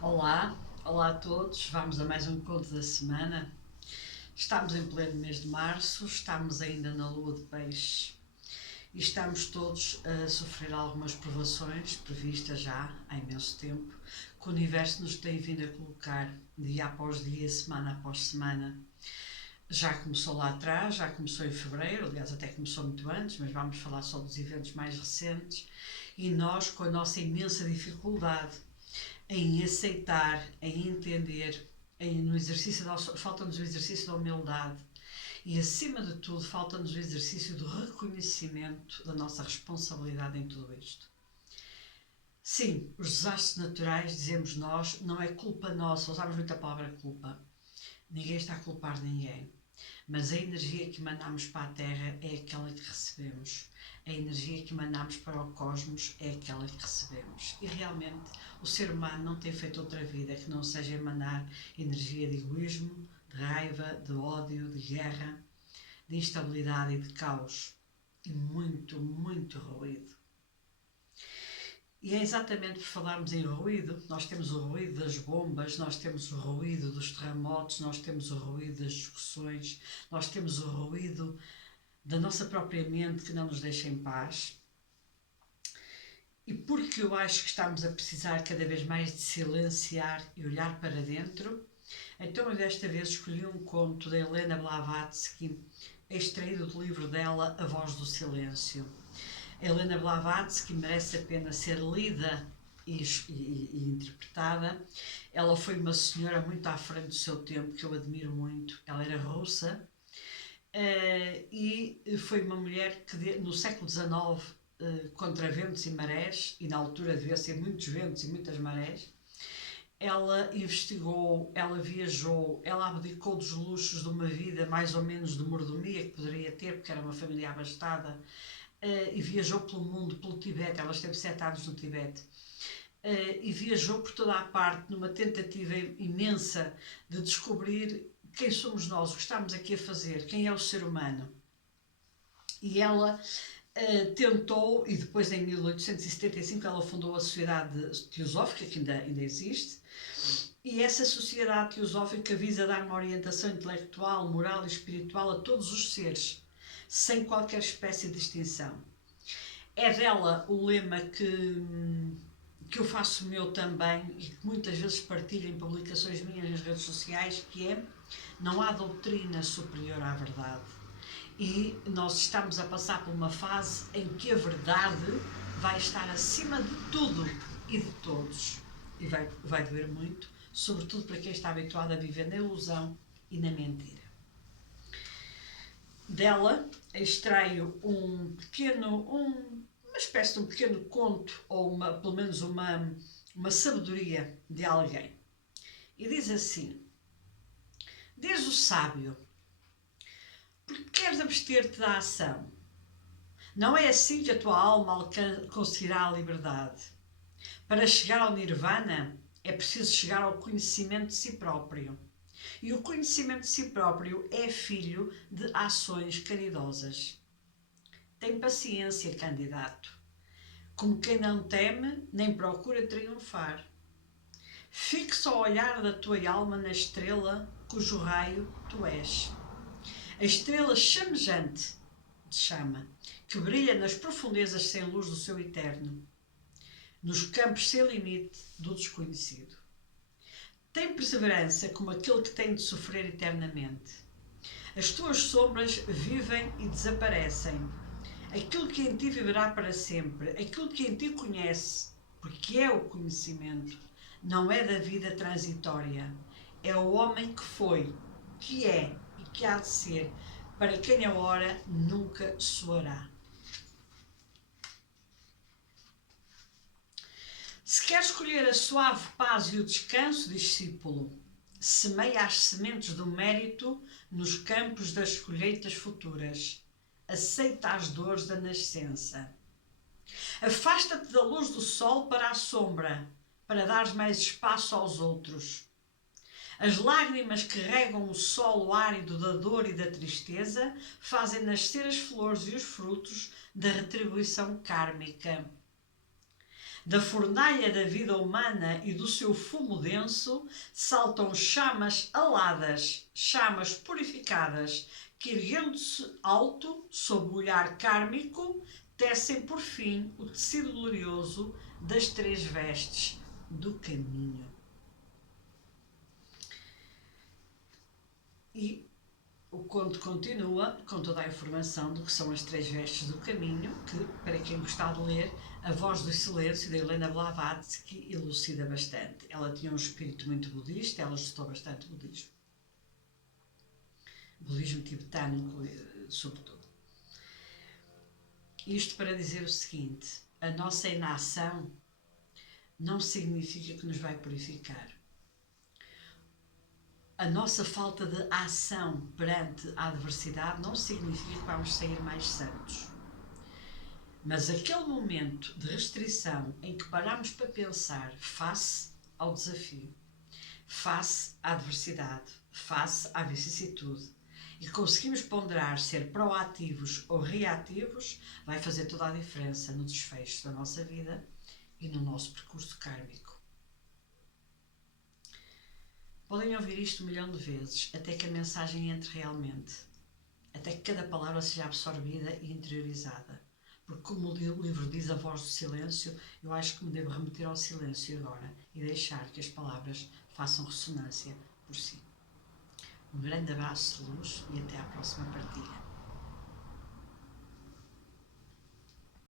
Olá, olá a todos. Vamos a mais um encontro da semana. Estamos em pleno mês de março, estamos ainda na lua de peixe e estamos todos a sofrer algumas provações previstas já há imenso tempo, que o universo nos tem vindo a colocar dia após dia, semana após semana. Já começou lá atrás, já começou em fevereiro, aliás até começou muito antes, mas vamos falar só dos eventos mais recentes, e nós, com a nossa imensa dificuldade em aceitar, em entender, no exercício falta-nos o exercício da humildade e, acima de tudo, falta-nos o exercício do reconhecimento da nossa responsabilidade em tudo isto. Sim, os desastres naturais, dizemos nós, não é culpa nossa, usamos muito a palavra culpa. Ninguém está a culpar ninguém. Mas a energia que mandamos para a Terra é aquela que recebemos. A energia que mandamos para o cosmos é aquela que recebemos. E realmente o ser humano não tem feito outra vida que não seja emanar energia de egoísmo, de raiva, de ódio, de guerra, de instabilidade e de caos. E muito, muito ruído. E é exatamente por falarmos em ruído, nós temos o ruído das bombas, nós temos o ruído dos terremotos, nós temos o ruído das discussões, nós temos o ruído da nossa própria mente que não nos deixa em paz. E porque eu acho que estamos a precisar cada vez mais de silenciar e olhar para dentro, então eu desta vez escolhi um conto da Helena Blavatsky, extraído do livro dela A Voz do Silêncio. Helena Blavatsky merece a pena ser lida e interpretada. Ela foi uma senhora muito à frente do seu tempo, que eu admiro muito. Ela era russa e foi uma mulher que no século XIX, contra ventos e marés, e na altura devia ser muitos ventos e muitas marés, ela investigou, ela viajou, ela abdicou dos luxos de uma vida mais ou menos de mordomia que poderia ter, porque era uma família abastada, e viajou pelo mundo, pelo Tibete. Ela esteve 7 anos no Tibete. E viajou por toda a parte numa tentativa imensa de descobrir quem somos nós, o que estamos aqui a fazer, quem é o ser humano. E ela tentou, e depois em 1875 ela fundou a Sociedade Teosófica, que ainda existe, e essa Sociedade Teosófica visa dar uma orientação intelectual, moral e espiritual a todos os seres, sem qualquer espécie de distinção. É dela o lema que eu faço meu também e que muitas vezes partilho em publicações minhas nas redes sociais, que é: não há doutrina superior à verdade. E nós estamos a passar por uma fase em que a verdade vai estar acima de tudo e de todos. E vai doer muito, sobretudo para quem está habituado a viver na ilusão e na mentira. Dela extraio uma espécie de um pequeno conto, ou pelo menos uma sabedoria de alguém. E diz assim: diz o sábio, porque queres abster-te da ação? Não é assim que a tua alma conseguirá a liberdade. Para chegar ao nirvana é preciso chegar ao conhecimento de si próprio. E o conhecimento de si próprio é filho de ações caridosas. Tem paciência, candidato. Como quem não teme, nem procura triunfar. Fixa o olhar da tua alma na estrela cujo raio tu és. A estrela chamejante de chama, que brilha nas profundezas sem luz do seu eterno, nos campos sem limite do desconhecido. Tem perseverança como aquele que tem de sofrer eternamente. As tuas sombras vivem e desaparecem. Aquilo que em ti viverá para sempre, aquilo que em ti conhece, porque é o conhecimento, não é da vida transitória. É o homem que foi, que é e que há de ser, para quem a hora nunca soará. Se quer escolher a suave paz e o descanso, discípulo, semeia as sementes do mérito nos campos das colheitas futuras. Aceita as dores da nascença. Afasta-te da luz do sol para a sombra, para dar mais espaço aos outros. As lágrimas que regam o solo árido da dor e da tristeza fazem nascer as flores e os frutos da retribuição kármica. Da fornalha da vida humana e do seu fumo denso saltam chamas aladas, chamas purificadas, que erguendo-se alto sob o olhar kármico, tecem por fim o tecido glorioso das três vestes do caminho. E o conto continua com toda a informação do que são as três vestes do caminho, que, para quem gostar de ler, A Voz do Silêncio, de Helena Blavatsky, elucida bastante. Ela tinha um espírito muito budista, ela estudou bastante budismo. Budismo tibetano, sobretudo. Isto para dizer o seguinte: a nossa inação não significa que nos vai purificar. A nossa falta de ação perante a adversidade não significa que vamos sair mais santos. Mas aquele momento de restrição em que paramos para pensar face ao desafio, face à adversidade, face à vicissitude, e conseguimos ponderar ser proativos ou reativos, vai fazer toda a diferença no desfecho da nossa vida e no nosso percurso kármico. Podem ouvir isto 1 milhão de vezes, até que a mensagem entre realmente, até que cada palavra seja absorvida e interiorizada. Porque, como o livro diz, A Voz do Silêncio, eu acho que me devo remeter ao silêncio agora e deixar que as palavras façam ressonância por si. Um grande abraço de luz e até à próxima partilha.